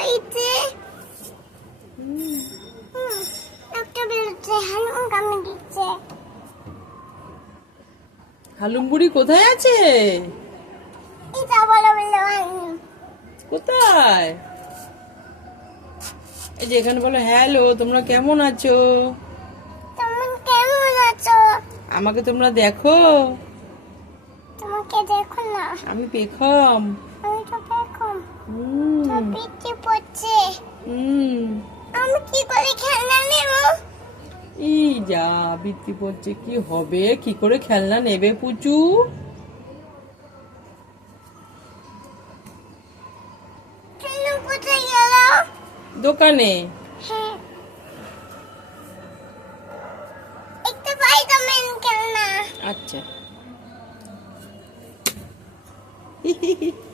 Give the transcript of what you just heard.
হয়েছে। একটা বেরোচ্ছে হালুম কামড়ে দিচ্ছে। হালুম বুড়ি কোথায় আছে? এটা বলো বলো হালুম কোথায়? এই যে এখানে বলো হ্যালো তোমরা কেমন আছো? তুমি কেমন আছো? আমাকে তোমরা দেখো। তোমাকে দেখো না। আমি পেখম। আমি তো দেখো পড়ছে। হুম। আমি কি করে খেলনা নেব? ই যা বৃত্তি পড়ছে কি হবে? কি করে খেলনা নেবে পুচু? দোকানে। হ্যাঁ। আচ্ছা।